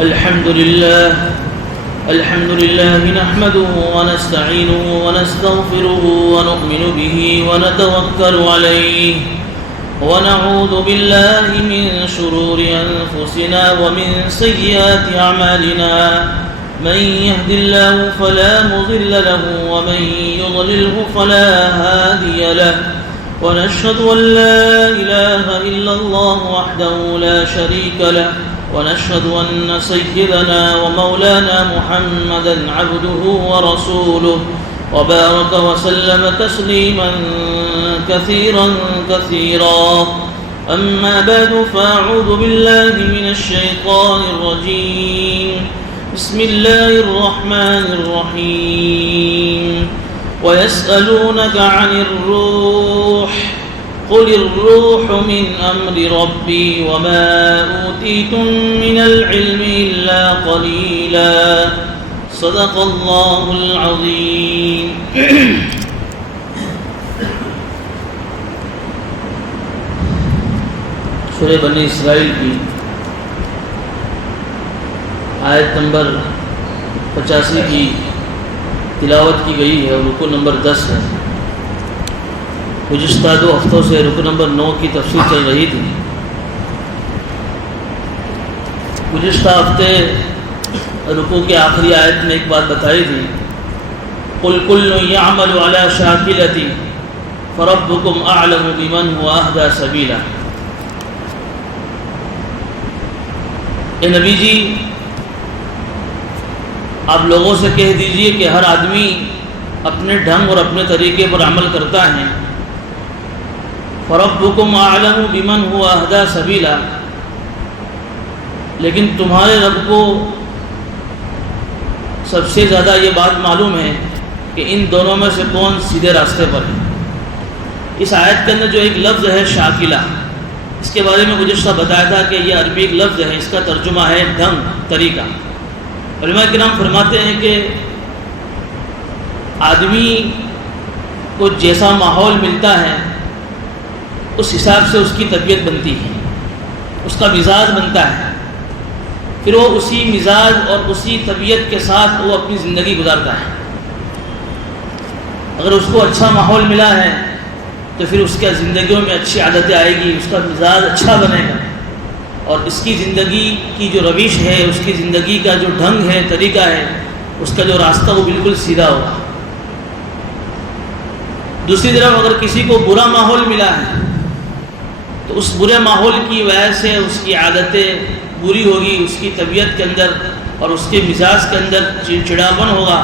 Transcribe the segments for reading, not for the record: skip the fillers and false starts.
الحمد لله نحمده ونستعينه ونستغفره ونؤمن به ونتوكل عليه ونعوذ بالله من شرور أنفسنا ومن سيئات أعمالنا من يهد الله فلا مضل له ومن يضلله فلا هادي له ونشهد أن لا إله إلا الله وحده لا شريك له ونشهد أن سيدنا ومولانا محمدا عبده ورسوله وبارك وسلم تسليما كثيرا أما بعد فأعوذ بالله من الشيطان الرجيم بسم الله الرحمن الرحيم ويسألونك عن الروح قل الروح من أمر ربي وما أوتيتم من العلم إلا قليلا صدق الله العظيم. سورہ بنی اسرائیل کی آیت نمبر 85 کی تلاوت کی گئی ہے اور رکوع نمبر 10 ہے. گزشتہ 2 ہفتوں سے رکوع نمبر 9 کی تفسیر چل رہی تھی. گزشتہ ہفتے رکوع کے آخری آیت میں ایک بات بتائی تھی، قُلْ كُلٌّ يَعْمَلُ عَلَى شَاكِلَتِهِ فَرَبُّكُمْ أَعْلَمُ بِمَنْ هُوَ أَهْدَىٰ سَبِيلًا. اے نبی جی، آپ لوگوں سے کہہ دیجئے کہ ہر آدمی اپنے ڈھنگ اور اپنے طریقے پر عمل کرتا ہے. فَرَبُّكُمْ أَعْلَمُ بِمَنْ هُوَ أَهْدَىٰ سَبِيلًا، لیکن تمہارے رب کو سب سے زیادہ یہ بات معلوم ہے کہ ان دونوں میں سے کون سیدھے راستے پر ہے. اس آیت کے اندر جو ایک لفظ ہے شاکلہ، اس کے بارے میں گزشتہ بتایا تھا کہ یہ عربی ایک لفظ ہے، اس کا ترجمہ ہے ڈھنگ، طریقہ. علماء کرام فرماتے ہیں کہ آدمی کو جیسا ماحول ملتا ہے اس حساب سے اس کی طبیعت بنتی ہے، اس کا مزاج بنتا ہے، پھر وہ اسی مزاج اور اسی طبیعت کے ساتھ وہ اپنی زندگی گزارتا ہے. اگر اس کو اچھا ماحول ملا ہے تو پھر اس کے زندگیوں میں اچھی عادتیں آئے گی، اس کا مزاج اچھا بنے گا اور اس کی زندگی کی جو روش ہے، اس کی زندگی کا جو ڈھنگ ہے، طریقہ ہے، اس کا جو راستہ وہ بالکل سیدھا ہوگا. دوسری طرف اگر کسی کو برا ماحول ملا ہے تو اس برے ماحول کی وجہ سے اس کی عادتیں بری ہوگی، اس کی طبیعت کے اندر اور اس کے مزاج کے اندر چڑچڑاپن ہوگا،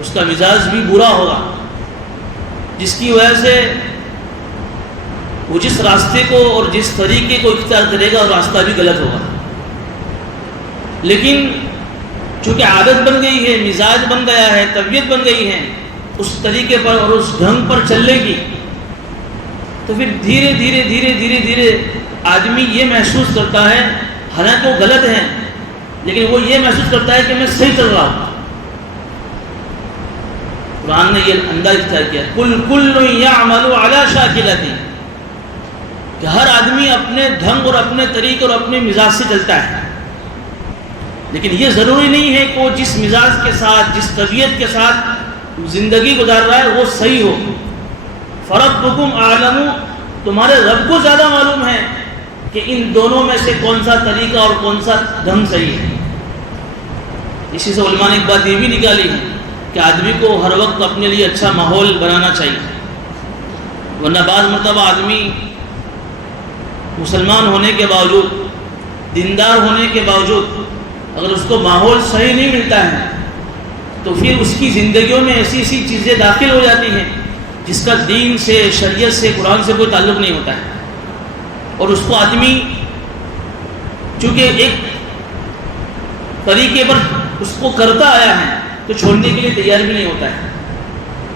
اس کا مزاج بھی برا ہوگا، جس کی وجہ سے وہ جس راستے کو اور جس طریقے کو اختیار کرے گا وہ راستہ بھی غلط ہوگا. لیکن چونکہ عادت بن گئی ہے، مزاج بن گیا ہے، طبیعت بن گئی ہے، اس طریقے پر اور اس ڈھنگ پر چلنے کی، تو پھر دھیرے دھیرے آدمی یہ محسوس کرتا ہے، حالانکہ وہ غلط ہے لیکن وہ یہ محسوس کرتا ہے کہ میں صحیح چل رہا ہوں. قرآن نے یہ انداز اختیار کیا، کل یعمل علی شاکلتہ، کہ ہر آدمی اپنے ڈھنگ اور اپنے طریقے اور اپنے مزاج سے چلتا ہے. لیکن یہ ضروری نہیں ہے کہ وہ جس مزاج کے ساتھ، جس طبیعت کے ساتھ زندگی گزار رہا ہے وہ صحیح ہو. فربکم اعلم، تمہارے رب کو زیادہ معلوم ہے کہ ان دونوں میں سے کون سا طریقہ اور کون سا ڈھنگ صحیح ہے. اسی سے علماء نے ایک بات یہ بھی نکالی ہے کہ آدمی کو ہر وقت اپنے لیے اچھا ماحول بنانا چاہیے، ورنہ بعض مرتبہ آدمی مسلمان ہونے کے باوجود، دیندار ہونے کے باوجود اگر اس کو ماحول صحیح نہیں ملتا ہے تو پھر اس کی زندگیوں میں ایسی چیزیں داخل ہو جاتی ہیں جس کا دین سے، شریعت سے، قرآن سے کوئی تعلق نہیں ہوتا ہے، اور اس کو آدمی چونکہ ایک طریقے پر اس کو کرتا آیا ہے تو چھوڑنے کے لیے تیار بھی نہیں ہوتا ہے.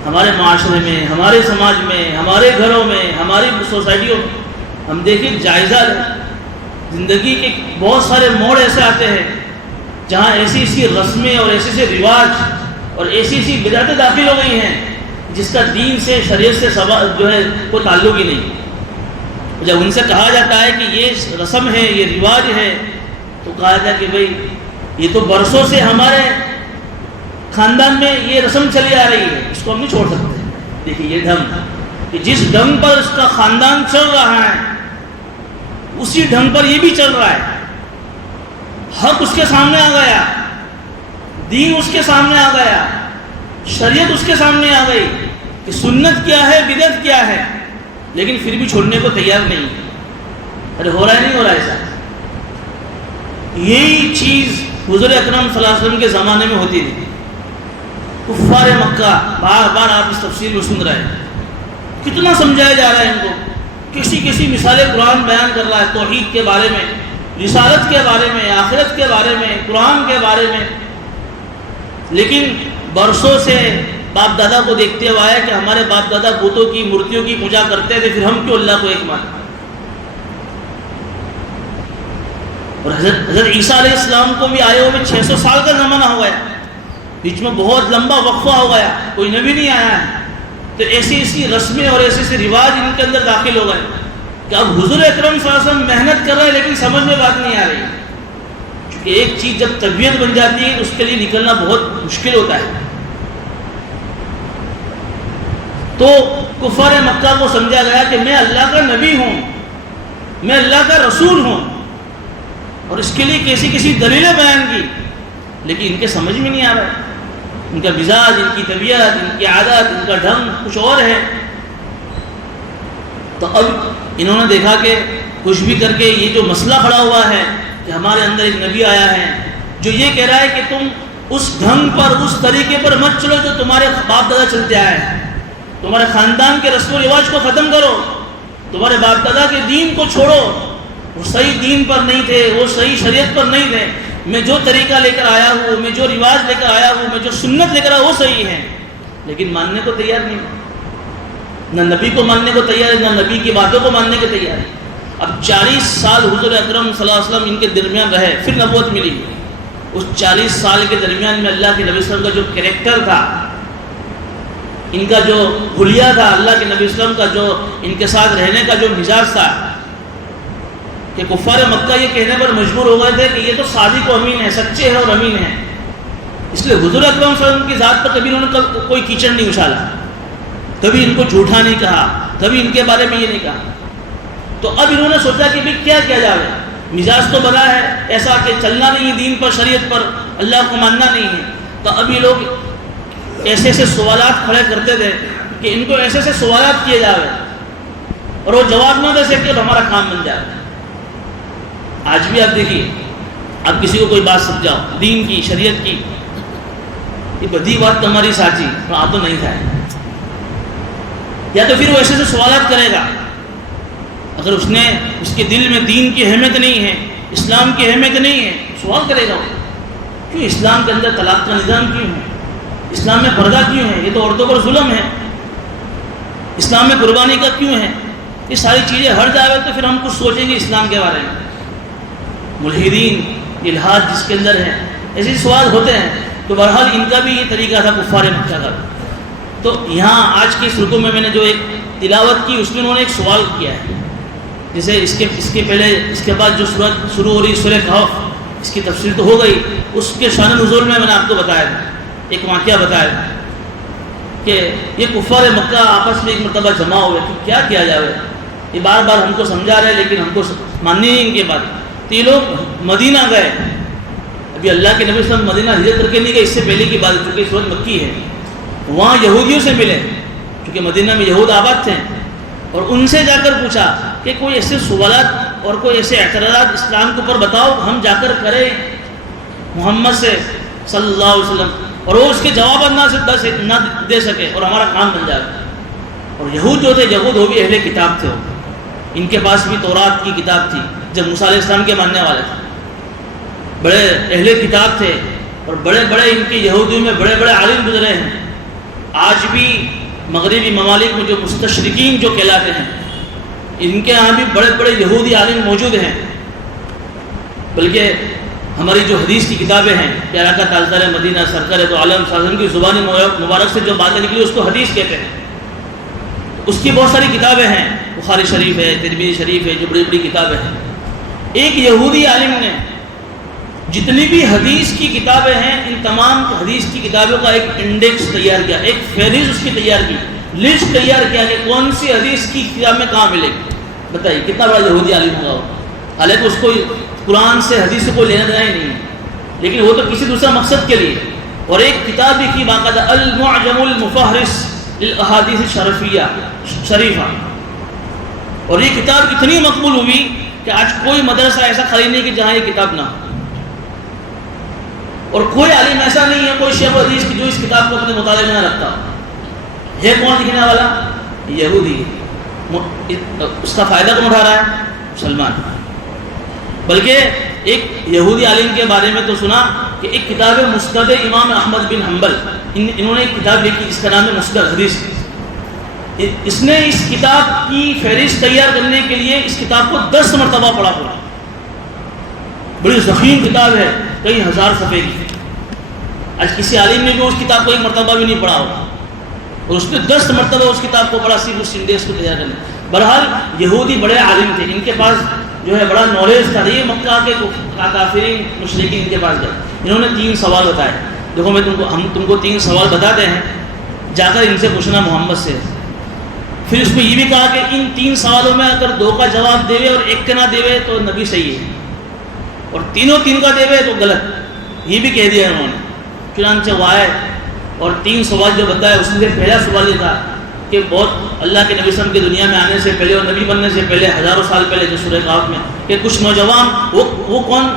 ہمارے معاشرے میں، ہمارے سماج میں، ہمارے گھروں میں، ہماری سوسائٹیوں میں ہم دیکھیں جائزہ زندگی کے بہت سارے موڑ ایسے آتے ہیں جہاں ایسی رسمیں اور ایسے رواج اور ایسی بدعتیں داخل ہو گئی ہیں جس کا دین سے، شریعت سے جو ہے کوئی تعلق ہی نہیں. جب ان سے کہا جاتا ہے کہ یہ رسم ہے، یہ رواج ہے، تو کہا جاتا ہے کہ بھئی یہ تو برسوں سے ہمارے خاندان میں یہ رسم چلی آ رہی ہے، اس کو ہم نہیں چھوڑ سکتے۔ دیکھیے یہ ڈھنگ، کہ جس ڈھنگ پر اس کا خاندان چل رہا ہے اسی ڈھنگ پر یہ بھی چل رہا ہے۔ حق اس کے سامنے آ گیا، دین اس کے سامنے آ گیا، شریعت اس کے سامنے آ گئی کہ سنت کیا ہے، بدعت کیا ہے، لیکن پھر بھی چھوڑنے کو تیار نہیں۔ ارے ہو رہا ہے نہیں ہو رہا ہے ایسا؟ یہی چیز حضور اکرم صلی اللہ علیہ وسلم کے زمانے میں ہوتی تھی۔ کفار مکہ، بار بار آپ اس تفسیر میں سن رہے ہیں، کتنا سمجھایا جا رہا ہے ان کو، کسی مثالیں قرآن بیان کر رہا ہے توحید کے بارے میں، رسالت کے بارے میں، آخرت کے بارے میں، قرآن کے بارے میں، لیکن برسوں سے باپ دادا کو دیکھتے ہوئے آیا کہ ہمارے باپ دادا بتوں کی، مورتیوں کی پوجا کرتے تھے، پھر ہم کیوں اللہ کو ایک مانیں؟ اور حضرت عیسیٰ علیہ السلام کو بھی آئے ہوئے 600 سال کا زمانہ ہو گیا، بیچ میں بہت لمبا وقفہ ہو گیا، کوئی نبی نہیں آیا ہے، تو ایسی رسمیں اور ایسے رواج ان کے اندر داخل ہو گئے کہ اب حضور اکرم صلی اللہ علیہ وسلم محنت کر رہے ہیں لیکن سمجھ میں بات نہیں آ رہی، کیونکہ ایک چیز جب طبیعت بن جاتی ہے تو اس کے لیے نکلنا بہت مشکل ہوتا ہے۔ تو کفار مکہ کو سمجھا گیا کہ میں اللہ کا نبی ہوں، میں اللہ کا رسول ہوں، اور اس کے لیے کیسی دلیلیں بیان کی، لیکن ان کے سمجھ میں نہیں آ رہا، ان کا مزاج، ان کی طبیعت، ان کی عادت، ان کا ڈھنگ کچھ اور ہے۔ تو اب انہوں نے دیکھا کہ کچھ بھی کر کے یہ جو مسئلہ کھڑا ہوا ہے کہ ہمارے اندر ایک نبی آیا ہے جو یہ کہہ رہا ہے کہ تم اس ڈھنگ پر، اس طریقے پر مت چلو جو تمہارے باپ دادا چلتے آئے ہیں، تمہارے خاندان کے رسم و رواج کو ختم کرو، تمہارے باپ دادا کے دین کو چھوڑو، وہ صحیح دین پر نہیں تھے، وہ صحیح شریعت پر نہیں تھے، میں جو طریقہ لے کر آیا ہوں، میں جو رواج لے کر آیا ہوں، میں جو سنت لے کر آیا ہوں وہ صحیح ہے، لیکن ماننے کو تیار نہیں، نہ نبی کو ماننے کو تیار ہے، نہ نبی کی باتوں کو ماننے کو تیار ہے۔ اب 40 سال حضور اکرم صلی اللہ علیہ وسلم ان کے درمیان رہے، پھر نبوت ملی۔ اس 40 سال کے درمیان میں اللہ کے نبی صلی اللہ علیہ وسلم کا جو کریکٹر تھا، ان کا جو حلیہ تھا، اللہ کے نبی صلی اللہ علیہ وسلم کا جو ان کے ساتھ رہنے کا جو مزاج تھا، کہ کفار مکہ یہ کہنے پر مجبور ہو گئے تھے کہ یہ تو صادق و امین ہے، سچے ہیں اور امین ہیں، اس لیے حضور اکرم صلی اللہ علیہ وسلم کی ذات پر کبھی انہوں نے کوئی کیچڑ نہیں اچھالا، کبھی ان کو جھوٹا نہیں کہا، کبھی ان کے بارے میں یہ نہیں کہا۔ تو اب انہوں نے سوچا کہ بھئی کیا کیا جائے، مزاج تو بنا ہے ایسا کہ چلنا نہیں ہے دین پر، شریعت پر، اللہ کو ماننا نہیں ہے، تو اب یہ لوگ ایسے سوالات کھڑے کرتے تھے کہ ان کو ایسے سوالات کیے جائے اور وہ جواب نہ دے سکے تو ہمارا کام بن جائے۔ آج بھی آپ دیکھیے، آپ کسی کو کوئی بات سمجھاؤ دین کی، شریعت کی، یہ بدی بات تمہاری ساتھی تو آپ تو نہیں تھا، یا تو پھر وہ ایسے سوالات کرے گا، اگر اس کے دل میں دین کی اہمیت نہیں ہے، اسلام کی اہمیت نہیں ہے، سوال کرے گا کیوں اسلام کے اندر طلاق کا نظام کیوں ہے، اسلام میں پردہ کیوں ہے، یہ تو عورتوں پر ظلم ہے، اسلام میں قربانی کا کیوں ہے، یہ ساری چیزیں ہر جائے تو پھر ہم کچھ سوچیں گے اسلام کے بارے میں۔ ملحدین، الحاد جس کے اندر ہے، ایسے سوال ہوتے ہیں۔ تو بہرحال ان کا بھی یہ طریقہ تھا کفار مکہ کا۔ تو یہاں آج کے اس رکوع میں نے جو ایک تلاوت کی، اس میں انہوں نے ایک سوال کیا ہے، جیسے اس کے پہلے، اس کے بعد جو سورت شروع ہو رہی سورہ کہف، اس کی تفسیر تو ہو گئی، اس کے شان نزول میں نے آپ کو بتایا تھا، ایک واقعہ بتایا تھا کہ یہ کفار مکہ آپس میں ایک مرتبہ جمع ہوئے کہ کیا کیا جائے، یہ بار بار ہم کو سمجھا رہے لیکن ہم کو ماننی نہیں ان کے بات۔ تو یہ لوگ مدینہ گئے، ابھی اللہ کے نبی صلی اللہ علیہ وسلم مدینہ ہجرت کر کے نہیں گئے، اس سے پہلے کی بات، چونکہ سورت مکی ہے، وہاں یہودیوں سے ملے، کیونکہ مدینہ میں یہود آباد تھے، اور ان سے جا کر پوچھا کہ کوئی ایسے سوالات اور کوئی ایسے اعتراضات اسلام کے اوپر بتاؤ، ہم جا کر کریں محمد سے صلی اللہ علیہ وسلم، اور وہ اس کے جواب نہ دے سکے اور ہمارا کام بن جائے۔ اور یہود جو تھے، یہود وہ بھی اہل کتاب تھے، ان کے پاس بھی تورات کی کتاب تھی، جب موسیٰ علیہ السلام کے ماننے والے تھے، بڑے اہل کتاب تھے، اور بڑے بڑے ان کے یہودیوں میں بڑے بڑے عالم گزرے ہیں۔ آج بھی مغربی ممالک میں جو مستشرقین جو کہلاتے ہیں، ان کے ہاں بھی بڑے بڑے یہودی عالم موجود ہیں، بلکہ ہماری جو حدیث کی کتابیں ہیں، پیارا کا تاجدار مدینہ سرکار تو عالم صلی اللہ علیہ وسلم کی زبان مبارک سے جو باتیں نکلی اس کو حدیث کہتے ہیں، اس کی بہت ساری کتابیں ہیں، بخاری شریف ہے، ترمذی شریف ہے، جو بڑی بڑی کتابیں ہیں۔ ایک یہودی عالم نے جتنی بھی حدیث کی کتابیں ہیں ان تمام حدیث کی کتابوں کا ایک انڈیکس تیار کیا، ایک فہرست اس کی تیار کی، لسٹ تیار کیا کہ کون سی حدیث کی کتاب میں کہاں ملے گی. بتائیے کتنا بڑا یہودی عالم ہوگا وہ. حالانکہ اس کو قرآن سے حدیث سے کوئی لینا دینا ہی نہیں ہے، لیکن وہ تو کسی دوسرا مقصد کے لیے. اور ایک کتاب بھی کی باقاعدہ المعجم المفہرس للاحادیث شریفہ. اور یہ کتاب اتنی مقبول ہوئی کہ آج کوئی مدرسہ ایسا خالی نہیں کہ جہاں یہ کتاب نہ ہو، اور کوئی عالم ایسا نہیں ہے، کوئی شیخ حدیث کی جو اس کتاب کو اپنے مطالعے میں نہ رکھتا ہے. کون لکھنے والا؟ یہودی. اس کا فائدہ کون اٹھا رہا ہے؟ مسلمان. بلکہ ایک یہودی عالم کے بارے میں تو سنا کہ ایک کتاب ہے مسند امام احمد بن حنبل، انہوں نے ایک کتاب لکھی جس کا نام ہے مسند حدیث. اس نے اس کتاب کی فہرست تیار کرنے کے لیے اس کتاب کو 10 مرتبہ پڑھا. بڑی ضخیم کتاب ہے، کئی ہزار صفحے کی. آج کسی عالم نے بھی اس کتاب کو ایک مرتبہ بھی نہیں پڑھا ہوگا، اور اس نے 10 مرتبہ اس کتاب کو پڑھا صرف اس انڈیکس کو تیار کرنے. بہرحال یہودی بڑے عالم تھے، ان کے پاس جو ہے بڑا نالج تھا. یہ مکہ کے کافرین مشرکین ان کے پاس گئے، انہوں نے 3 سوال بتائے. دیکھو ہم تم کو 3 سوال بتاتے ہیں، جا کر ان سے پوچھنا محمد سے. پھر اس کو یہ بھی کہا کہ ان 3 سوالوں میں اگر 2 کا جواب دے اور 1 کا نہ دے تو نبی صحیح ہے، اور تینوں 3 کا دے تو غلط. یہ بھی کہہ دیا انہوں نے. چنانچہ وہ آئے اور 3 سوال جو بتائے، اس میں پہلا سوال یہ تھا کہ بہت اللہ کے نبی صلی اللہ علیہ وسلم کے دنیا میں آنے سے پہلے اور نبی بننے سے پہلے ہزاروں سال پہلے جو سورہ کہف میں کہ کچھ نوجوان وہ کون،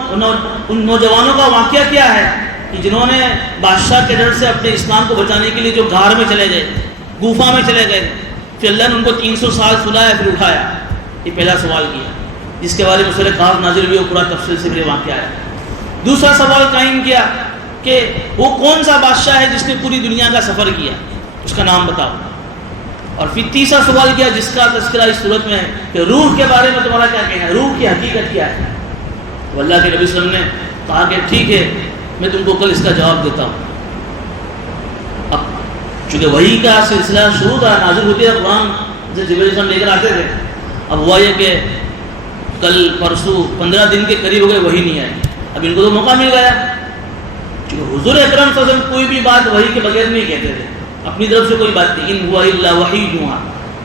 ان نوجوانوں کا واقعہ کیا ہے کہ جنہوں نے بادشاہ کے ڈر سے اپنے اسلام کو بچانے کے لیے جو غار میں چلے گئے، گوفا میں چلے گئے، پھر اللہ نے ان کو 300 سال سلایا پھر اٹھایا. یہ پہلا سوال کیا جس کے بارے میں سورہ کہف نازل ہوئی، وہ پورا تفصیل سے بھی واقعہ ہے. دوسرا سوال قائم کیا کہ وہ کون سا بادشاہ ہے جس نے پوری دنیا کا سفر کیا، اس کا نام بتاؤ. اور پھر تیسرا سوال کیا جس کا تذکرہ اس صورت میں ہے کہ روح کے بارے میں تمہارا کیا کہنا ہے، روح کی حقیقت کیا ہے. تو اللہ کے نبی صلی اللہ علیہ وسلم نے کہا کہ ٹھیک ہے میں تم کو کل اس کا جواب دیتا ہوں. اب چونکہ وحی کا سلسلہ شروع تھا، نازل ہوتی ہے قرآن سے جبریل علیہ السلام لے کر آتے تھے. اب ہوا یہ کہ کل پرسوں 15 دن کے قریب ہو گئے، وحی نہیں آئی. اب ان کو تو موقع مل گیا، چونکہ حضور اکرم صلی اللہ علیہ وسلم کوئی بھی بات وحی کے بغیر نہیں کہتے تھے، اپنی طرف سے کوئی بات نہیں. ان ہوا الا وحی یوحی.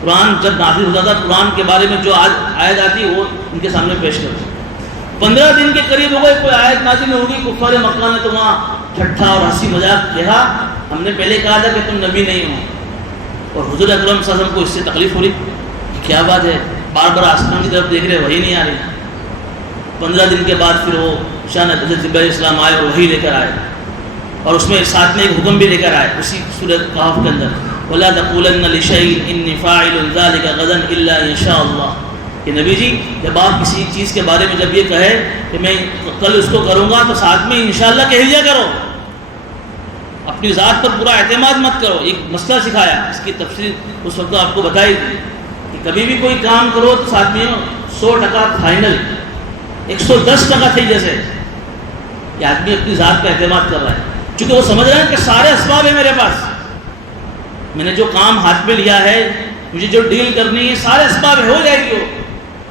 قرآن جب نازل ہوتا تھا قرآن کے بارے میں جو آیت آتی وہ ان کے سامنے پیش کرتے. 15 دن کے قریب ہو گئے، کوئی آیت نازل نہیں ہوگی. کفار مکہ نے تو وہاں ٹھٹھا اور ہنسی مذاق کہا، ہم نے پہلے کہا تھا کہ تم نبی نہیں ہو. اور حضور اکرم صلی اللہ علیہ وسلم کو اس سے تکلیف ہو رہی، کیا بات ہے، بار بار آسمان کی طرف دیکھ رہے وہی نہیں آ رہی. 15 دن کے بعد پھر وہ شان حضرت جبرائیل علیہ السلام آئے اور وحی لے کر آئے، اور اس میں ساتھ میں ایک حکم بھی لے کر آئے اسی سورۃ کہف کے اندر، وَلَا تَقُولَنَّ لِشَيْءٍ إِنِّي فَاعِلٌ ذَلِكَ غَدًا إِلَّا إِن شَاءَ اللَّهُ. کہ نبی جی جب آپ کسی چیز کے بارے میں جب یہ کہے کہ میں کل اس کو کروں گا تو ساتھ میں انشاءاللہ کہہ دیا کرو، اپنی ذات پر پورا اعتماد مت کرو. ایک مسئلہ سکھایا، اس کی تفصیل اس وقت آپ کو بتائی تھی کہ کبھی بھی کوئی کام کرو تو ساتھ میں 100% فائنل، 110% تھی. جیسے کہ آدمی اپنی ذات پہ اعتماد کر رہا ہے، چونکہ وہ سمجھ رہے ہیں کہ سارے اسباب ہیں میرے پاس، میں نے جو کام ہاتھ میں لیا ہے، مجھے جو ڈیل کرنی ہے، سارے اسباب ہو جائے گی،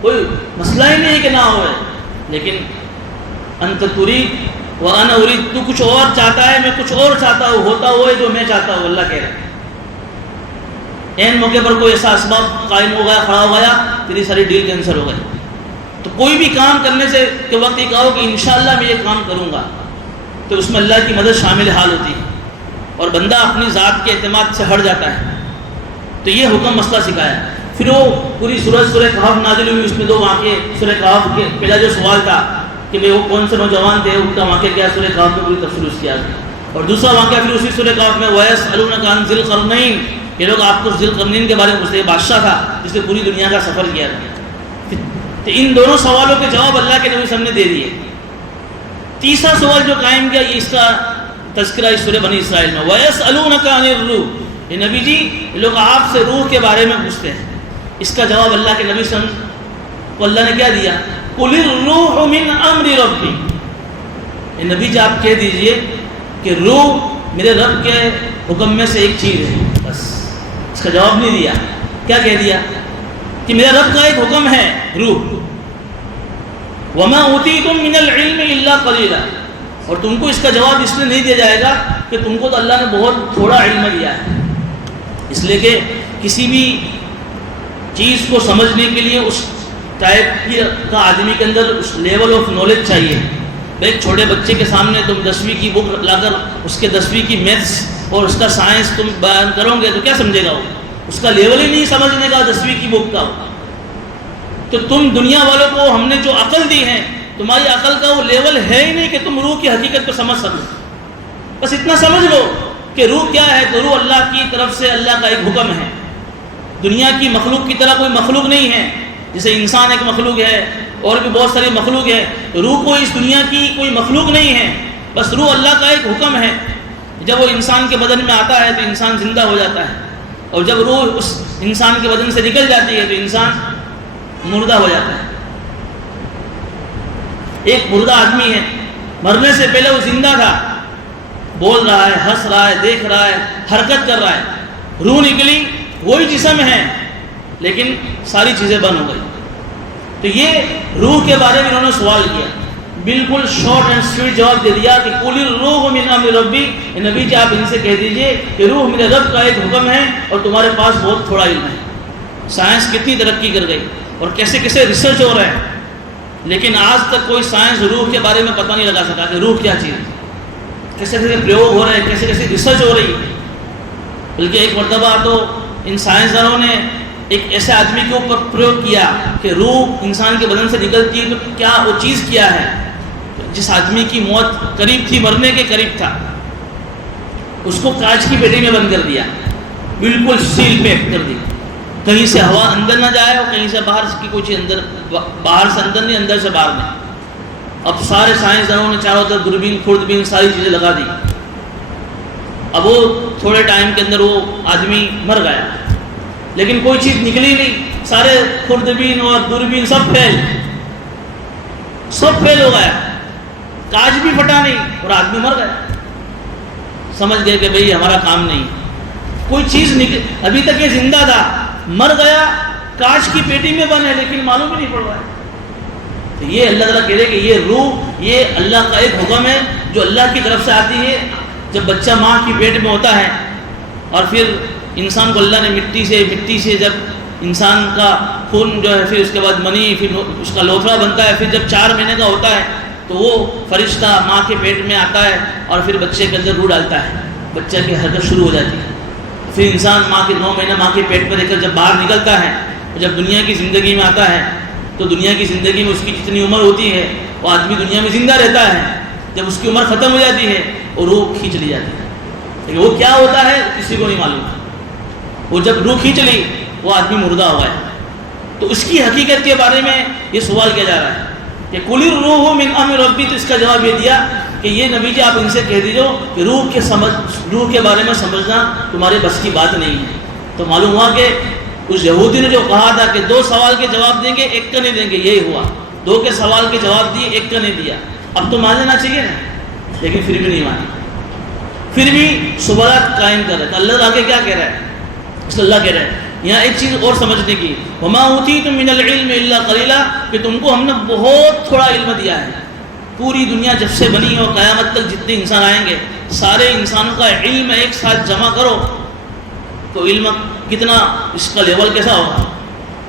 کوئی مسئلہ ہی نہیں ہے کہ نہ ہوئے. لیکن انت ترید وانا ارید، تو کچھ اور چاہتا ہے میں کچھ اور چاہتا ہوں، ہوتا ہوا ہے جو میں چاہتا ہوں. اللہ کہہ رہا ہے این موقع پر کوئی ایسا اسباب قائم ہو گیا، کھڑا ہو گیا، تیری ساری ڈیل کینسل ہو گئی. تو کوئی بھی کام کرنے سے کے وقت یہ کہو کہ انشاءاللہ میں یہ کام کروں گا، تو اس میں اللہ کی مدد شامل حال ہوتی ہے اور بندہ اپنی ذات کے اعتماد سے ہٹ جاتا ہے. تو یہ حکم مسئلہ سکھایا. پھر وہ پوری سورہ کہف نازل ہوئی، اس میں 2 واقعے. سورہ کہف کے پہلا جو سوال تھا کہ وہ کون سے نوجوان تھے، ان کا واقعہ کیا، سورہ کہف میں پوری تفصیل اس کیا گیا. اور دوسرا واقعہ پھر اسی سورہ کہف میں وَيَسْأَلُونَكَ عَنْ ذِي الْقَرْنَيْنِ، یہ لوگ آپ کو ذی القرنین کے بارے میں پوچھتے ہیں. بادشاہ تھا جس نے پوری دنیا کا سفر کیا تھا. تو ان دونوں سوالوں کے جواب اللہ کے نبی صلی اللہ علیہ وسلم نے دے دیے. تیسرا سوال جو قائم کیا، یہ اس کا تذکرہ اس سورہ بنی اسرائیل میں، وَيَسْأَلُونَكَ عَنِ الرُّوحِ. یہ نبی جی یہ لوگ آپ سے روح کے بارے میں پوچھتے ہیں. اس کا جواب اللہ کے نبی صلی اللہ علیہ وسلم کو اللہ نے کیا دیا، قُلِ الرُّوحُ مِنْ أَمْرِ رَبِّي. یہ نبی جی آپ کہہ دیجئے کہ روح میرے رب کے حکم میں سے ایک چیز ہے. بس اس کا جواب نہیں دیا. کیا کہہ دیا کہ میرے رب کا ایک حکم ہے روح. وَمَا أُوتِيتُم مِّنَ الْعِلْمِ إِلَّا قَلِيلًا. اور تم کو اس کا جواب اس لیے نہیں دیا جائے گا کہ تم کو تو اللہ نے بہت تھوڑا علم دیا ہے، اس لیے کہ کسی بھی چیز کو سمجھنے کے لیے اس ٹائپ کا آدمی کے اندر اس لیول آف نالج چاہیے۔ ایک چھوٹے بچے کے سامنے تم 10ویں کی بک لا کر اس کے 10ویں کی میتھس اور اس کا سائنس تم بیان کرو گے تو کیا سمجھے گا وہ؟ اس کا لیول ہی نہیں سمجھنے کا 10ویں کی بک کا۔ تو تم دنیا والوں کو ہم نے جو عقل دی ہے، تمہاری عقل کا وہ لیول ہے ہی نہیں کہ تم روح کی حقیقت کو سمجھ سکو۔ بس اتنا سمجھ لو کہ روح کیا ہے، تو روح اللہ کی طرف سے اللہ کا ایک حکم ہے۔ دنیا کی مخلوق کی طرح کوئی مخلوق نہیں ہے، جیسے انسان ایک مخلوق ہے اور بھی بہت ساری مخلوق ہے، روح کو اس دنیا کی کوئی مخلوق نہیں ہے، بس روح اللہ کا ایک حکم ہے۔ جب وہ انسان کے بدن میں آتا ہے تو انسان زندہ ہو جاتا ہے، اور جب روح اس انسان کے بدن سے نکل جاتی ہے تو انسان مردہ ہو جاتا ہے۔ ایک مردہ آدمی ہے، مرنے سے پہلے وہ زندہ تھا، بول رہا ہے، ہنس رہا ہے، دیکھ رہا ہے، حرکت کر رہا ہے، روح نکلی وہی جسم ہے لیکن ساری چیزیں بند ہو گئی۔ تو یہ روح کے بارے میں انہوں نے سوال کیا، بالکل شارٹ اینڈ سویٹ جواب دے دیا کہ قُلِ الرُّوحُ مِنْ أَمْرِ رَبِّي، نبی جی آپ ان سے کہہ دیجئے کہ روح میرے رب کا ایک حکم ہے اور تمہارے پاس بہت تھوڑا علم ہے۔ سائنس کتنی ترقی کر گئی اور کیسے کیسے ریسرچ ہو رہا ہے، لیکن آج تک کوئی سائنس روح کے بارے میں پتہ نہیں لگا سکا کہ روح کیا چیز ہے۔ کیسے کیسے پریوگ ہو رہے ہیں، کیسے کیسے ریسرچ ہو رہی ہے۔ بلکہ ایک مرتبہ تو ان سائنسدانوں نے ایک ایسے آدمی کے اوپر پریوگ کیا کہ روح انسان کے بدن سے نکلتی ہے تو کیا وہ چیز کیا ہے۔ جس آدمی کی موت قریب تھی، مرنے کے قریب تھا، اس کو کانچ کی پیٹی میں بند کر دیا، بالکل سیل پیک کر دی، کہیں سے ہوا اندر نہ جائے اور کہیں سے باہر کی کوئی چیز اندر، باہر سے اندر نہیں، اندر سے باہر نہیں۔ اب سارے سائنسدانوں نے چاروں طرف دوربین خوردبین ساری چیزیں لگا دی۔ اب وہ تھوڑے ٹائم کے اندر وہ آدمی مر گیا، لیکن کوئی چیز نکلی نہیں، سارے خوردبین اور دوربین سب فیل ہو گیا، کانچ بھی پھٹا نہیں اور آدمی مر گیا۔ سمجھ گئے کہ بھئی ہمارا کام نہیں، کوئی چیز ابھی تک یہ زندہ تھا، مر گیا، کانچ کی پیٹی میں بند ہے لیکن معلوم ہی نہیں پڑ رہا ہے۔ تو یہ اللہ تعالیٰ کہہ رہے کہ یہ روح، یہ اللہ کا ایک حکم ہے جو اللہ کی طرف سے آتی ہے۔ جب بچہ ماں کی پیٹ میں ہوتا ہے اور پھر انسان کو اللہ نے مٹی سے جب انسان کا خون جو ہے، پھر اس کے بعد منی، پھر اس کا لوتھڑا بنتا ہے، پھر جب 4 مہینے کا ہوتا ہے تو وہ فرشتہ ماں کے پیٹ میں آتا ہے اور پھر بچے کے اندر روح ڈالتا ہے، بچہ کی حرکت شروع ہو جاتی ہے۔ پھر انسان ماں کے 9 مہینے ماں کے پیٹ پر رہ کر جب باہر نکلتا ہے، جب دنیا کی زندگی میں آتا ہے تو دنیا کی زندگی میں اس کی جتنی عمر ہوتی ہے وہ آدمی دنیا میں زندہ رہتا ہے۔ جب اس کی عمر ختم ہو جاتی ہے اور روح کھینچ لی جاتی ہے، لیکن وہ کیا ہوتا ہے کسی کو نہیں معلوم۔ وہ جب روح کھینچ لی وہ آدمی مردہ ہوا ہے۔ تو اس کی حقیقت کے بارے میں یہ سوال کیا جا رہا ہے کہ قُلِ الرُّوحُ مِنْ أَمْرِ رَبِّي، تو اس کا جواب یہ دیا کہ یہ نبی جی آپ ان سے کہہ دیجو کہ روح کے بارے میں سمجھنا تمہارے بس کی بات نہیں ہے۔ تو معلوم ہوا کہ اس یہودی نے جو کہا تھا کہ 2 سوال کے جواب دیں گے 1 کا نہیں دیں گے، یہی ہوا، 2 کے سوال کے جواب دیے 1 کا نہیں دیا۔ اب تو مان لینا چاہیے نا، لیکن پھر بھی نہیں مانی، پھر بھی سوالات قائم کر رہے تھے۔ اللہ آگے کیا کہہ رہا ہے؟ اس لیے اللہ کہہ رہا ہے یہاں ایک چیز اور سمجھنے کی، وَمَا أُوتِيتُم مِّنَ الْعِلْمِ إِلَّا قَلِيلًا، کہ تم کو ہم نے بہت تھوڑا علم دیا ہے۔ پوری دنیا جب سے بنی اور قیامت تک جتنے انسان آئیں گے، سارے انسانوں کا علم ایک ساتھ جمع کرو تو علم کتنا، اس کا لیول کیسا ہوگا۔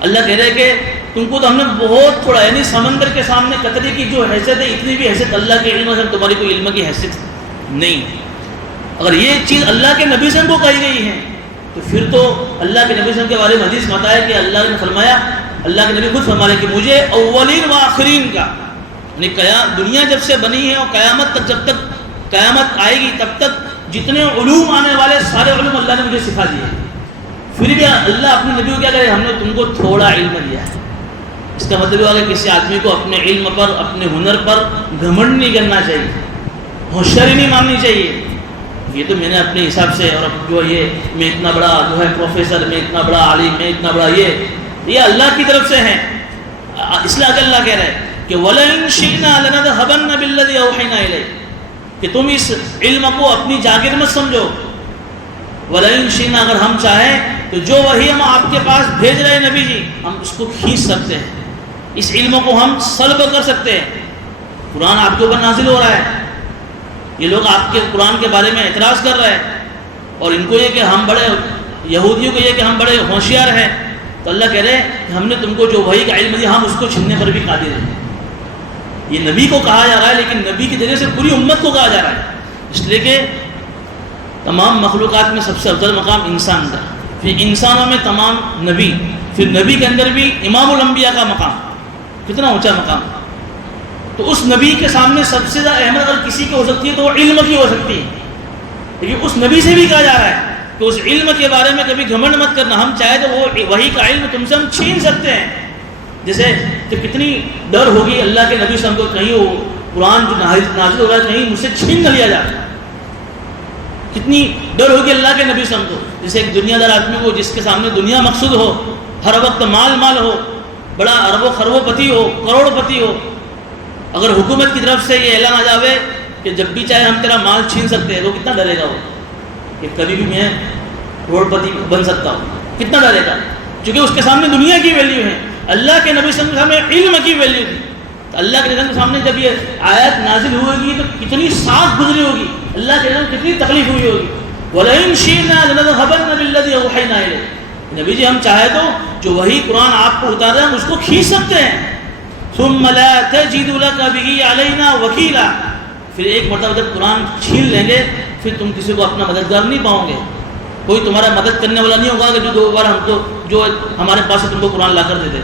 اللہ کہہ رہے کہ تم کو تو ہم نے بہت تھوڑا، یعنی سمندر کے سامنے قطرے کی جو حیثیت ہے اتنی بھی حیثیت اللہ کے علم سے تمہاری کوئی علم کی حیثیت نہیں۔ اگر یہ چیز اللہ کے نبی سے کو کہی گئی ہے تو پھر تو اللہ کے نبی کے بارے میں حدیث بتایا کہ اللہ نے فرمایا، اللہ کے نبی خود فرمایا کہ مجھے اولین و آخرین کا، یعنی دنیا جب سے بنی ہے اور قیامت تک، جب تک قیامت آئے گی تب تک جتنے علوم آنے والے سارے علوم اللہ نے مجھے سکھا دیے۔ پھر بھی اللہ اپنے نبی کو کیا کرے، ہم نے تم کو تھوڑا علم دیا ہے۔ اس کا مطلب یہ ہے کہ کسی آدمی کو اپنے علم پر، اپنے ہنر پر گھمنڈ نہیں کرنا چاہیے، ہوشیاری نہیں ماننی چاہیے۔ یہ تو میں نے اپنے حساب سے، اور جو یہ میں اتنا بڑا جو ہے پروفیسر، میں اتنا بڑا عالم، میں اتنا بڑا، یہ اللہ کی طرف سے ہے۔ اس لیے اللہ کہہ رہا ہے کہ وَلَئِن شِئْنَا لَنَذْهَبَنَّ بِالَّذِي أَوْحَيْنَا إِلَيْكَ، کہ تم اس علم کو اپنی جاگیر مت سمجھو۔ وَلَئِن شِئْنَا، اگر ہم چاہیں تو جو وحی ہم آپ کے پاس بھیج رہے ہیں نبی جی، ہم اس کو کھینچ سکتے ہیں، اس علم کو ہم سلب کر سکتے ہیں۔ قرآن آپ کے اوپر نازل ہو رہا ہے، یہ لوگ آپ کے قرآن کے بارے میں اعتراض کر رہے ہیں، اور ان کو یہ کہ ہم بڑے، یہودیوں کو یہ کہ ہم بڑے ہوشیار ہیں، تو اللہ کہہ رہے ہیں کہ ہم نے تم کو جو وحی کا علم دیا ہم اس کو چھیننے پر بھی قادر ہیں۔ یہ نبی کو کہا جا رہا ہے، لیکن نبی کی جگہ سے پوری امت کو کہا جا رہا ہے، اس لیے کہ تمام مخلوقات میں سب سے افضل مقام انسان کا، پھر انسانوں میں تمام نبی، پھر نبی کے اندر بھی امام الانبیاء کا مقام، کتنا اونچا مقام۔ تو اس نبی کے سامنے سب سے زیادہ اہمیت اگر کسی کی ہو سکتی ہے تو وہ علم کی ہو سکتی ہے، لیکن اس نبی سے بھی کہا جا رہا ہے کہ اس علم کے بارے میں کبھی گھمنڈ مت کرنا، ہم چاہے تو وہ وحی کا علم تم سے ہم چھین سکتے ہیں۔ جیسے کہ کتنی ڈر ہوگی اللہ کے نبی صلی اللہ علیہ وسلم کو، کہیں وہ قرآن جو نازل ہو رہا ہے کہیں مجھ سے چھین نہ لیا جائے، کتنی ڈر ہوگی اللہ کے نبی صلی اللہ علیہ وسلم کو۔ جیسے ایک دنیا دار آدمی کو جس کے سامنے دنیا مقصود ہو، ہر وقت مال مال ہو، بڑا ارب و خرو پتی ہو، کروڑ پتی ہو، اگر حکومت کی طرف سے یہ اعلان آ جاوے کہ جب بھی چاہے ہم تیرا مال چھین سکتے ہیں، وہ کتنا ڈرے گا، وہ کہ کبھی بھی میں کروڑ پتی بن سکتا ہوں، کتنا ڈرے گا، کیونکہ اس کے سامنے دنیا کی ویلیو ہے، اللہ کے نبی صلی اللہ علیہ وسلم کے سامنے علم کی ویلیو تھی۔ تو اللہ کے نبی کے سامنے جب یہ آیت نازل ہوگی تو کتنی سانس گزری ہوگی، اللہ کے نبی کتنی تکلیف ہوئی ہوگی۔ وَلَئِن شِئْنَا لَنَذْهَبَنَّ بِالَّذِي أَوْحَيْنَا إِلَيْكَ، نبی جی ہم چاہے تو جو وہی قرآن آپ کو اتار رہے ہیں ہم اس کو کھینچ سکتے ہیں۔ ثُمَّ لَا تَجِدُ لَكَ بِهِ عَلَيْنَا وَكِيلًا، پھر ایک مرتبہ جب قرآن چھین لیں گے پھر تم کسی کو اپنا مددگار نہیں پاؤ گے، کوئی تمہارا مدد کرنے والا نہیں ہوگا کہ جو دو بار ہم کو جو ہمارے پاس سے تم کو قرآن لا کر دے دے۔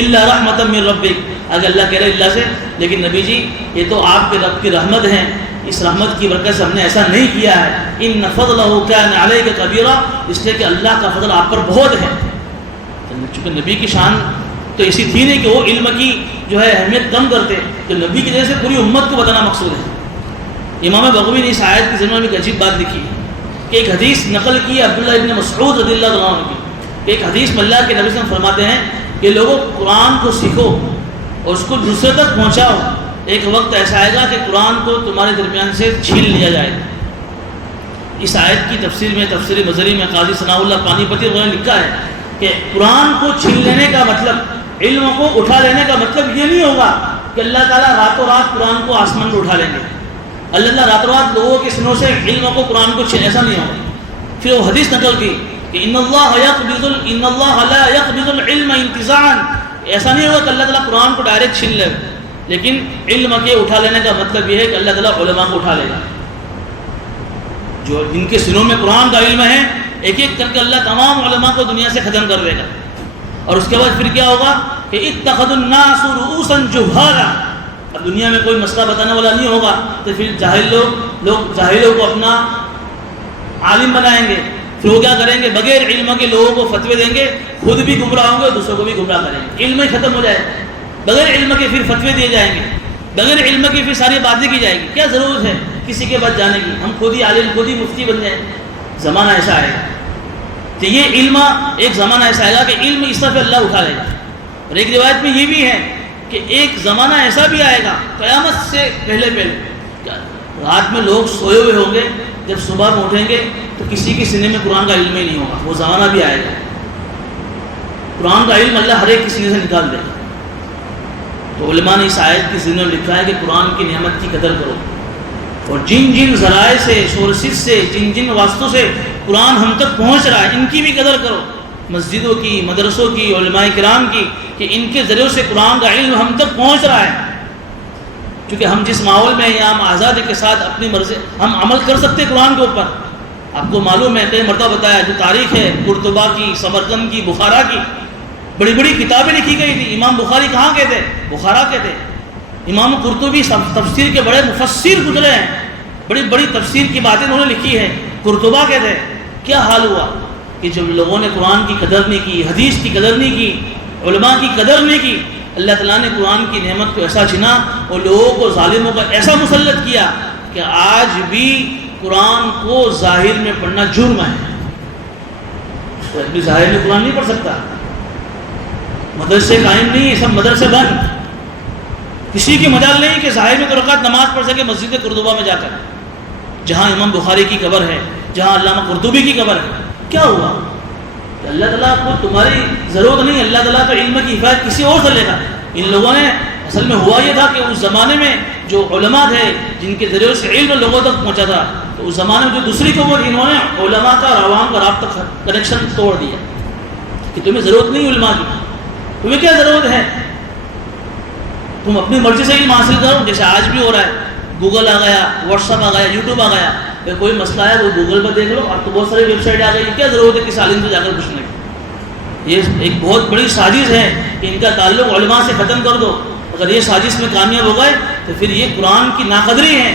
الا رحمۃ من ربک، اگر اللہ کہہ رہے اللہ سے، لیکن نبی جی یہ تو آپ کے رب کی رحمت ہے، اس رحمت کی برکت سے ہم نے ایسا نہیں کیا ہے۔ ان فضلہ کان علیک کبیرا، اس لیے کہ اللہ کا فضل آپ پر بہت ہے۔ چونکہ نبی کی شان تو ایسی تھی نہیں کہ وہ علم کی جو ہے اہمیت کم کرتے، تو نبی کی وجہ سے پوری امت کو بتانا مقصود ہے۔ امام بغوی نے اس آیت کی ضمن میں ایک عجیب بات لکھی کہ ایک حدیث نقل کی عبداللہ ابن مسعود رضی اللہ عنہ کی، ایک حدیث میں اللہ کے نبی صلی اللہ علیہ وسلم فرماتے ہیں کہ لوگوں قرآن کو سیکھو اور اس کو دوسرے تک پہنچاؤ، ایک وقت ایسا آئے گا کہ قرآن کو تمہارے درمیان سے چھین لیا جائے گا۔ اس آیت کی تفسیر میں، تفسیر مظہری میں قاضی ثناء اللہ پانی پتی نے لکھا ہے کہ قرآن کو چھین لینے کا مطلب، علم کو اٹھا لینے کا مطلب یہ نہیں ہوگا کہ اللہ تعالیٰ راتوں رات قرآن کو آسمان میں اٹھا لیں گے، اللہ راتوں رات لوگوں کے سنوں سے علم کو قرآن کو چھین، ایسا نہیں ہوگا۔ پھر وہ حدیث نقل کی کہ ان اللہ لا يقبض العلم انتزاعا، ایسا نہیں ہوگا کہ اللہ تعالیٰ قرآن کو ڈائریکٹ چھین لے، لیکن علم کے اٹھا لینے کا مطلب یہ ہے کہ اللہ تعالیٰ علماء کو اٹھا لے گا، جو جن کے سنوں میں قرآن کا علم ہے، ایک ایک کر کے اللہ تمام علماء کو دنیا سے ختم کر دے گا۔ اور اس کے بعد پھر کیا ہوگا کہ اتخذوا الناس رؤوسا جهالا، اب دنیا میں کوئی مسئلہ بتانے والا نہیں ہوگا، تو پھر لوگ جاہلوں کو اپنا عالم بنائیں گے، پھر وہ کیا کریں گے، بغیر علم کے لوگوں کو فتوے دیں گے، خود بھی گمراہ ہوں گے اور دوسروں کو بھی گمراہ کریں گے، علم ہی ختم ہو جائے گا، بغیر علم کے پھر فتوے دیے جائیں گے، بغیر علم کے پھر ساری باتیں کی جائے گی، کیا ضرورت ہے کسی کے پاس جانے کی، ہم خود ہی عالم خود ہی مفتی بن جائیں، زمانہ ایسا آئے گا۔ تو یہ علم ایک زمانہ ایسا آئے گا کہ علم اس طرف اللہ اٹھا لے گا۔ اور ایک روایت میں یہ بھی ہے کہ ایک زمانہ ایسا بھی آئے گا قیامت سے پہلے رات میں لوگ سوئے ہوئے ہوں گے، جب صبح میں اٹھیں گے تو کسی کے سینے میں قرآن کا علم ہی نہیں ہوگا، وہ زمانہ بھی آئے گا، قرآن کا علم اللہ ہر ایک کے سینے سے نکال دے گا۔ تو علماء نے اس آیت کی ضمن میں لکھا ہے کہ قرآن کی نعمت کی قدر کرو، اور جن جن ذرائع سے، سورسز سے، جن جن واسطوں سے قرآن ہم تک پہنچ رہا ہے ان کی بھی قدر کرو، مسجدوں کی، مدرسوں کی، علماء کرام کی، کہ ان کے ذریعے سے قرآن کا علم ہم تک پہنچ رہا ہے۔ کیونکہ ہم جس ماحول میں ہیں ہم آزادی کے ساتھ اپنی مرضی ہم عمل کر سکتے قرآن کے اوپر۔ آپ کو معلوم ہے کئی مرتبہ بتایا، جو تاریخ ہے قرطبہ کی، سمرقند کی، بخارا کی، بڑی بڑی کتابیں لکھی گئی تھی۔ امام بخاری کہاں کے تھے؟ بخارا کے تھے۔ امام قرطبی تفسیر کے بڑے مفسر گزرے ہیں، بڑی بڑی تفسیر کی باتیں انہوں نے لکھی ہیں، قرطبہ کے تھے۔ کیا حال ہوا کہ جب لوگوں نے قرآن کی قدر نہیں کی، حدیث کی قدر نہیں کی، علماء کی قدر نہیں کی، اللہ تعالیٰ نے قرآن کی نعمت کو ایسا چھنا اور لوگوں کو، ظالموں کا ایسا مسلط کیا کہ آج بھی قرآن کو ظاہر میں پڑھنا جرم ہے۔ تو ابھی ظاہر میں قرآن نہیں پڑھ سکتا، مدرسے قائم نہیں، سب مدرسے بند، کسی کی مجال نہیں کہ ظاہر میں 2 رکعت نماز پڑھ سکے مسجد قرطبہ میں جا کر، جہاں امام بخاری کی قبر ہے، جہاں علامہ قرطبی کی قبر ہے۔ کیا ہوا کہ اللہ تعالیٰ کو تمہاری ضرورت نہیں، اللہ تعالیٰ تو علم کی حفاظت کسی اور سے لے گا۔ ان لوگوں نے اصل میں ہوا یہ تھا کہ اس زمانے میں جو علماء تھے جن کے ذریعے سے علم لوگوں تک پہنچا تھا، تو اس زمانے میں جو دوسری قوم تھی انہوں نے علماء کا اور عوام کا رابطہ کنیکشن توڑ دیا کہ تمہیں ضرورت نہیں علماء کی، تمہیں کیا ضرورت ہے، تم اپنی مرضی سے علم حاصل کرو. جیسے آج بھی ہو رہا ہے، گوگل آ گیا، واٹس ایپ آ گیا، یوٹیوب آ گیا، اگر کوئی مسئلہ ہے وہ گوگل پر دیکھ لو. اب تو بہت ساری ویب سائٹ آ گئی، کیا ضرورت ہے کسی عالم سے جا کر پوچھنے کی. یہ ایک بہت بڑی سازش ہے کہ ان کا تعلق علماء سے ختم کر دو. اگر یہ سازش میں کامیاب ہو گئے تو پھر یہ قرآن کی ناقدری ہے،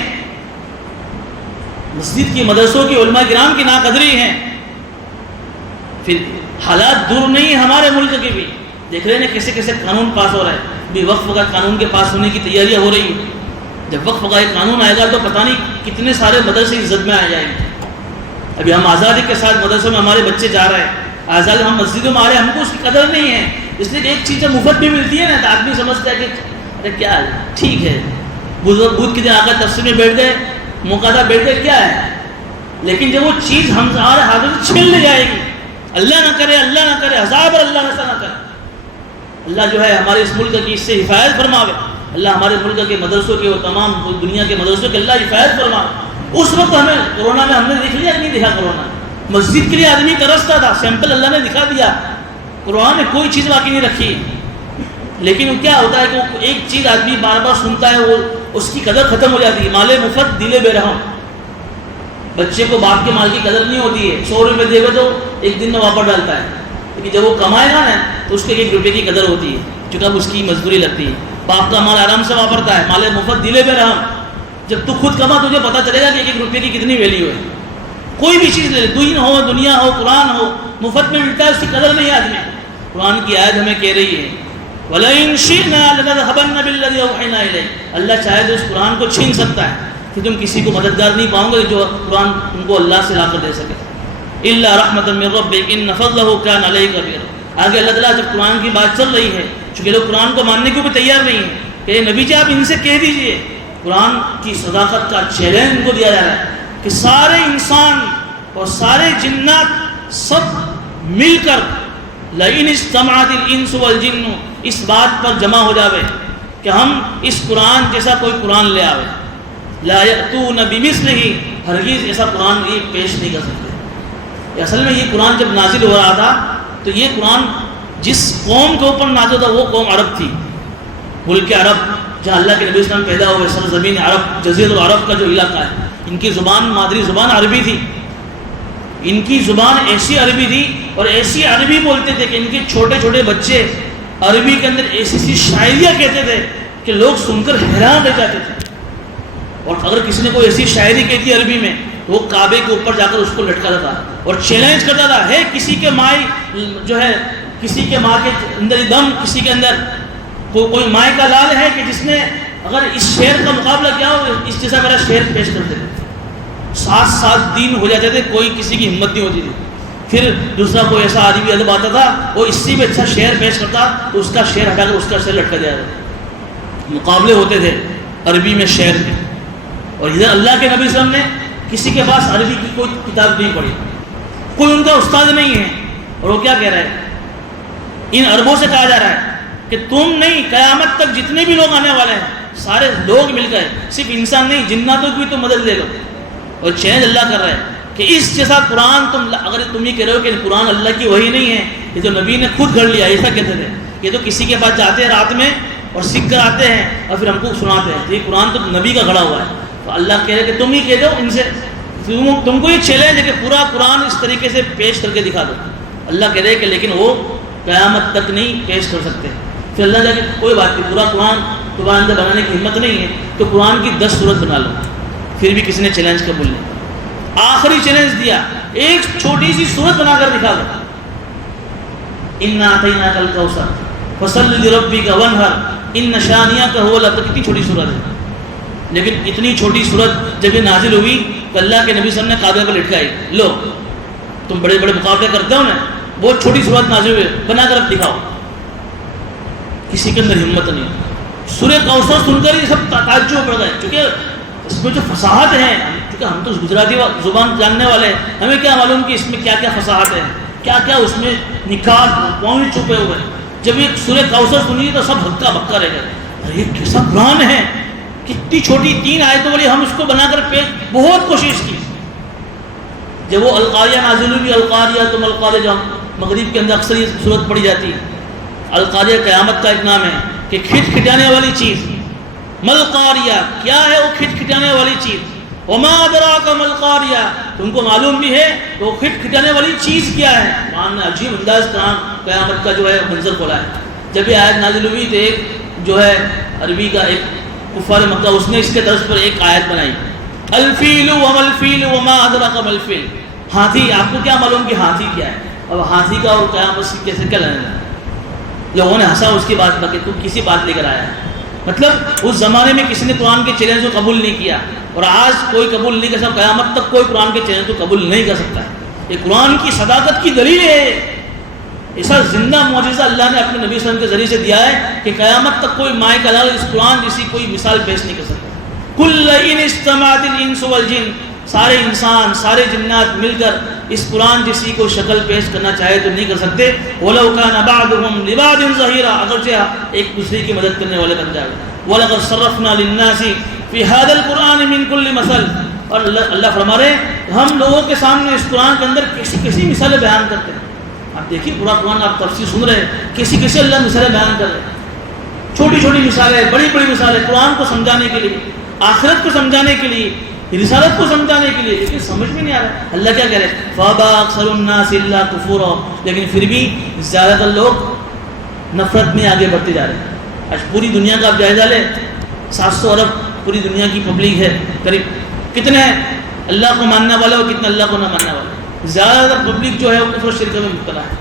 مسجد کی، مدرسوں کی، علماء کرام کی ناقدری ہے. پھر حالات دور نہیں ہمارے ملک کے بھی، دیکھ رہے ہیں کیسے کیسے قانون پاس ہو رہا ہے. بھی وقف کا قانون کے پاس ہونے کی تیاریاں ہو رہی ہیں. جب وقف کا ایک قانون آئے گا تو پتہ نہیں کتنے سارے مدرسے عزت میں آ جائیں گے. ابھی ہم آزادی کے ساتھ مدرسوں میں ہمارے بچے جا رہے ہیں، آزاد ہم مسجدوں میں آ رہے ہیں، ہم کو اس کی قدر نہیں ہے. اس لیے ایک چیز جب مفت بھی ملتی ہے نا تو آدمی سمجھتا ہے کہ ارے کیا ہے، ٹھیک ہے، بدھ کے دن آ کر تفسیر میں بیٹھ گئے، مقادہ بیٹھ گئے، کیا ہے. لیکن جب وہ چیز ہم ہمارے ہاتھوں سے چھین لے جائے گی، اللہ نہ کرے، اللہ نہ کرے، عذاب اللہ نہ کرے، اللہ جو ہے ہمارے اس ملک کی اس سے حفاظت فرماوے. اللہ ہمارے ملک کے مدرسوں کے، وہ تمام دنیا کے مدرسوں کے اللہ حفاظت فرماوے. اس وقت ہمیں کورونا میں ہم نے دیکھ لیا کہ نہیں دیکھا. کورونا مسجد کے لیے آدمی ترستا تھا، سیمپل اللہ نے دکھا دیا. قرآن میں کوئی چیز باقی نہیں رکھی. لیکن وہ کیا ہوتا ہے کہ وہ ایک چیز آدمی بار بار سنتا ہے، وہ اس کی قدر ختم ہو جاتی ہے. مال مفت دل بے رحم. بچے کو باپ کے مال کی قدر نہیں ہوتی ہے. 100 روپے دے گا تو ایک دن میں واپس ڈالتا ہے، لیکن جب وہ کمائے گا نا تو اس کے 1 روپے کی قدر ہوتی ہے، چونکہ اب اس کی مزدوری لگتی ہے. باپ کا مال آرام سے واپرتا ہے. مال مفت دل بے رحم. جب تو خود کما تجھے پتہ چلے گا کہ 1 روپے کی کتنی ویلیو ہے. کوئی بھی چیز لے، دین ہو، دنیا ہو، قرآن ہو، مفت میں ملتا ہے، اس کی قدر نہیں ہے آدمی. قرآن کی آیت ہمیں کہہ رہی ہے وَلَئِن شِئْنَا لَنَذْهَبَنَّ بِالَّذِي أَوْحَيْنَا إِلَيْكَ. اللہ چاہے تو اس قرآن کو چھین سکتا ہے کہ تم کسی کو مددگار نہیں پاؤ گے جو قرآن تم کو اللہ سے لا کر دے سکے. إِلَّا رَحْمَةً مِّن رَّبِّكَ إِنَّ فَضْلَهُ كَانَ عَلَيْكَ كَبِيرًا. آگے اللہ تعالیٰ جب قرآن کی بات چل رہی ہے، چونکہ لوگ قرآن کو ماننے کو بھی تیار نہیں ہیں، کہ نبی جی آپ ان سے کہہ دیجئے. قرآن کی صداقت کا چیلنج ان کو دیا جا رہا ہے کہ سارے انسان اور سارے جنات سب مل کر لئن اجتمعت الانس والجن، اس بات پر جمع ہو جاوے کہ ہم اس قرآن جیسا کوئی قرآن لے آوے. لا یأتون بمثلہ، ہرگز ایسا قرآن یہ پیش نہیں کر سکتے. اصل میں یہ قرآن جب نازل ہو رہا تھا تو یہ قرآن جس قوم کے اوپر نازل تھا وہ قوم عرب تھی. ملک عرب جہاں اللہ کے نبی اسلام پیدا ہوئے، سرزمین عرب، جزیرۃ العرب کا جو علاقہ ہے، ان کی زبان، مادری زبان عربی تھی. ان کی زبان ایسی عربی تھی اور ایسی عربی بولتے تھے کہ ان کے چھوٹے چھوٹے بچے عربی کے اندر ایسی سی شاعریاں کہتے تھے کہ لوگ سن کر حیران رہ جاتے تھے. اور اگر کسی نے کوئی ایسی شاعری کہتی عربی میں تو وہ کعبے کے اوپر جا کر اس کو لٹکاتا تھا اور چیلنج کرتا تھا، ہے کسی کے مائی جو ہے، کسی کے ماں کے اندر دم، کسی کے اندر کوئی مائیں کا لال ہے کہ جس نے اگر اس شعر کا مقابلہ کیا ہو، اس جیسا میرا شعر پیش کرتے تھے. 7 دن ہو جاتے تھے، کوئی کسی کی ہمت نہیں ہوتی تھی. پھر دوسرا کوئی ایسا آدمی ادب آتا تھا، وہ اس سے بھی اچھا شعر پیش کرتا تو اس کا شعر ہٹا کر اس کا شعر لٹکا دیا تھا. مقابلے ہوتے تھے عربی میں شعر کے. اور ادھر اللہ کے نبی صلی اللہ علیہ وسلم نے کسی کے پاس عربی کی کوئی کتاب نہیں پڑھی، کوئی ان کا استاد نہیں ہے. اور وہ کیا کہہ رہا ہے؟ ان عربوں سے کہا جا رہا ہے کہ تم نہیں، قیامت تک جتنے بھی لوگ آنے والے ہیں سارے لوگ مل گئے، صرف انسان نہیں، جناتوں کی تو مدد لے لو. اور چیلنج اللہ کر رہا ہے کہ اس جیسا قرآن اگر تم یہ کہہ رہے ہو کہ قرآن اللہ کی وحی نہیں ہے، یہ تو نبی نے خود گھڑ لیا، ایسا کہتے تھے. یہ تو کسی کے پاس جاتے ہیں رات میں اور سیکھ کر آتے ہیں اور پھر ہم کو سناتے ہیں. یہ قرآن تو نبی کا گھڑا ہوا ہے. تو اللہ کہہ رہے کہ تم ہی کہہ دو ان سے، تم کو یہ چیلنج ہے کہ پورا قرآن اس طریقے سے پیش کر کے دکھا دو. اللہ کہہ رہے کہ لیکن وہ قیامت تک نہیں پیش کر سکتے. پھر اللہ جا کے کوئی بات نہیں، پورا قرآن تمہارے اندر بنانے کی ہمت نہیں ہے تو قرآن کی 10 سورت بنا لو. پھر بھی کسی نے چیلنج قبول نہیں. آخری چیلنج دیا، ایک چھوٹی سی سورت بنا کر دکھا دو. اِنَّا أَعْطَيْنَاكَ الْكَوْثَرَ فَصَلِّ لِرَبِّكَ وَانْحَرْ إِنَّ شَانِئَكَ هُوَ الْأَبْتَرُ. کتنی چھوٹی سورت ہے، لیکن اتنی چھوٹی سورت جب یہ نازل ہوئی تو اللہ کے نبی صلی اللہ علیہ وسلم نے کعبے پر لٹکائی. لو تم بڑے بڑے مقابلے کرتے ہو نا، بہت چھوٹی سورت نازل ہوئی، بنا کر دکھاؤ. کسی کے اندر ہمت نہیں. سورہ کوثر سن کر یہ سب تعجب پڑ گئے، کیونکہ اس میں جو فصاحت ہے، کیونکہ ہم تو گجراتی زبان جاننے والے ہیں، ہمیں کیا معلوم کہ اس میں کیا کیا فصاحت ہے، کیا کیا اس میں نکات پوائنٹ چھپے ہوئے ہیں. جب یہ سورہ کوثر سنی تو سب ہکا بکا رہ گئے. یہ کیسا قرآن ہے اتنی چھوٹی 3 آیتوں والی ہم اس کو بنا کر بہت کوشش کی. جب وہ القاریہ نازل ہوئی، القاریہ تم القاریہ، جو مغرب کے اندر اکثر یہ صورت پڑھی جاتی ہے. القاریہ قیامت کا ایک نام ہے کہ کھٹ کھٹانے والی چیز. ملقاریہ کیا ہے وہ کھٹ کھٹانے والی چیز؟ وما ادراک ملقاریہ، تم کو معلوم بھی ہے کہ وہ کھٹ کھٹانے والی چیز کیا ہے. قرآن نے عجیب انداز قیامت کا جو ہے منظر کھولا ہے. جب یہ آیت نازل ہوئی تو ایک جو ہے عربی کا ایک کفار مکہ، اس نے اس کے طرز پر ایک آیت بنائی، الفیل وما الفیل وما ادراک ما الفیل. ہاتھی، آپ کو کیا معلوم کہ ہاتھی کیا ہے؟ اب ہاتھی کا اور قیامت سے کیسے کیا لینا ہے؟ لوگوں نے ہنسا اس کی بات پر کہ تو کسی بات لے کر آیا ہے. مطلب اس زمانے میں کسی نے قرآن کے چیلنج کو قبول نہیں کیا، اور آج کوئی قبول نہیں کر سکتا. قیامت تک کوئی قرآن کے چیلنج کو قبول نہیں کر سکتا ہے. یہ قرآن کی صداقت کی دلیل ہے. ایسا زندہ معجزہ اللہ نے اپنے نبی صلی اللہ علیہ وسلم کے ذریعے سے دیا ہے کہ قیامت تک کوئی مائع کلال اس قرآن جیسی کوئی مثال پیش نہیں کر سکتا. کل ان اجتمعت الانس والجن، سارے انسان سارے جنات مل کر اس قرآن جیسی کوئی شکل پیش کرنا چاہے تو نہیں کر سکتے. وَلَوْ كَانَ بَعْضُهُمْ لِبَعْضٍ ظَهِيرًا، اگرچہ ایک دوسرے کی مدد کرنے والے بن جائے. وَلَقَدْ صَرَّفْنَا لِلنَّاسِ فِي هَذَا الْقُرْآنِ مِنْ كُلِّ مَثَلٍ، اور اللہ فرما رہے ہیں ہم لوگوں کے سامنے اس قرآن کے اندر کیسی کیسی مثالیں بیان کرتے ہیں. آپ دیکھیے پورا قرآن آپ تفسیر سن رہے ہیں، کیسی کیسی اللہ مثالیں بیان کر رہے ہیں. چھوٹی چھوٹی مثالیں، بڑی بڑی مثالیں، قرآن کو سمجھانے کے لیے، آخرت کو سمجھانے کے لیے، رسالت کو سمجھانے کے لیے. لیکن سمجھ میں نہیں آ رہا. اللہ کیا کہہ رہے ہیں؟ فَأَبَىٰ أَكْثَرُ النَّاسِ إِلَّا كُفُورًا، لیکن پھر بھی زیادہ تر لوگ نفرت میں آگے بڑھتے جا رہے ہیں. آج پوری دنیا کا آپ جائزہ لیں، 700 ارب پوری دنیا کی پبلک ہے. قریب کتنے اللہ کو ماننے والے اور کتنے اللہ کو نہ ماننے والے؟ زیادہ تر پبلک جو ہے وہ کفر و شرک میں مبتلا ہے.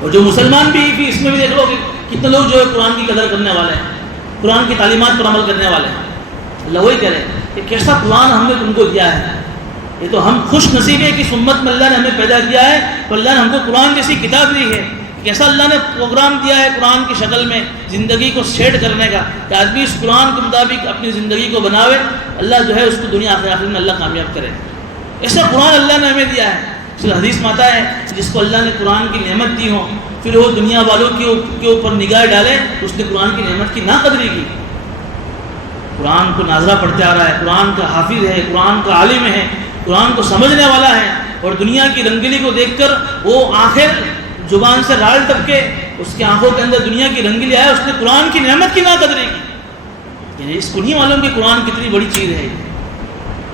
اور جو مسلمان بھی اس میں بھی دیکھ لو کہ کتنے لوگ جو ہے قرآن کی قدر کرنے والے ہیں، قرآن کی تعلیمات پر عمل کرنے والے ہیں. اللہ وہی کہہ رہے ہیں کہ کیسا قرآن ہم نے تم کو دیا ہے. یہ تو ہم خوش نصیب ہے کہ اس امت میں اللہ نے ہمیں پیدا کیا ہے، تو اللہ نے ہم کو قرآن جیسی کتاب دی ہے. کیسا اللہ نے پروگرام دیا ہے قرآن کی شکل میں زندگی کو سیٹ کرنے کا کہ آدمی اس قرآن کے مطابق اپنی زندگی کو بناوے. اللہ جو ہے اس کو دنیا آخر میں اللہ کامیاب کرے. ایسا قرآن اللہ نے ہمیں دیا ہے. حدیث میں آتا ہے جس کو اللہ نے قرآن کی نعمت دی ہو، پھر وہ دنیا والوں کے اوپر نگاہ ڈالے، اس نے قرآن کی نعمت کی ناقدری کی. قرآن کو ناظرہ پڑھتے آ رہا ہے، قرآن کا حافظ ہے، قرآن کا عالم ہے، قرآن کو سمجھنے والا ہے، اور دنیا کی رنگلی کو دیکھ کر وہ آخر زبان سے رال ٹپکے، اس کی آنکھوں کے اندر دنیا کی رنگلی آئے، اس نے قرآن کی نعمت کی ناقدری کی. یعنی اس کو نہیں معلوم کہ قرآن کتنی بڑی چیز ہے.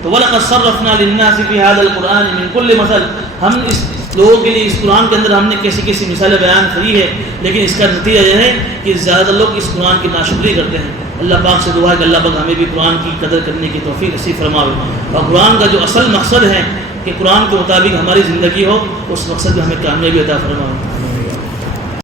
تو وَلَقَدْ صَرَّفْنَا لِلنَّاسِ فِي هَذَا الْقُرْآنِ مِنْ كُلِّ مَثَلٍ، ہم اس لوگوں کے لیے اس قرآن کے اندر ہم نے کیسی کیسی مثالیں بیان کی ہے. لیکن اس کا نتیجہ یہ ہے کہ زیادہ لوگ اس قرآن کی ناشکری کرتے ہیں. اللہ پاک سے دعا ہے کہ اللہ پاک ہمیں بھی قرآن کی قدر کرنے کی توفیق نصیب فرماوے، اور قرآن کا جو اصل مقصد ہے کہ قرآن کے مطابق ہماری زندگی ہو، اس مقصد میں ہمیں کامیابی عطا فرماوے.